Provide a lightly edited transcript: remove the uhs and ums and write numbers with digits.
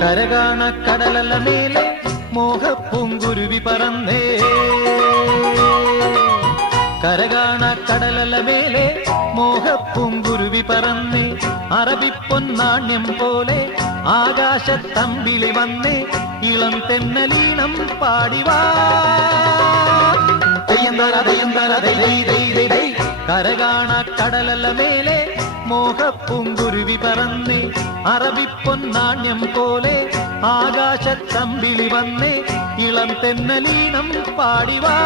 കരകാണ കടലല മേലെ മോഹപ്പൂങ്കുരുവി പറന്നേ. കരകാണ കടലല മേലെ മോഹപ്പൂങ്കുരുവി പറന്നേ. അറബിപ്പൊന്നാണ്യം പോലെ ആകാശത്തമ്പിളി വന്നേ. ഇളം തെന്നലീണം പാടിവാ. കരകാണ കടലല മേലെ മോഹപ്പൂങ്കുരുവി പറന്നേ. അറബിപ്പൊന്നാണ്യം പോലെ ആകാശത്തമ്പിളി വന്നേ. ഇളം തെന്നലീണം പാടിവാ.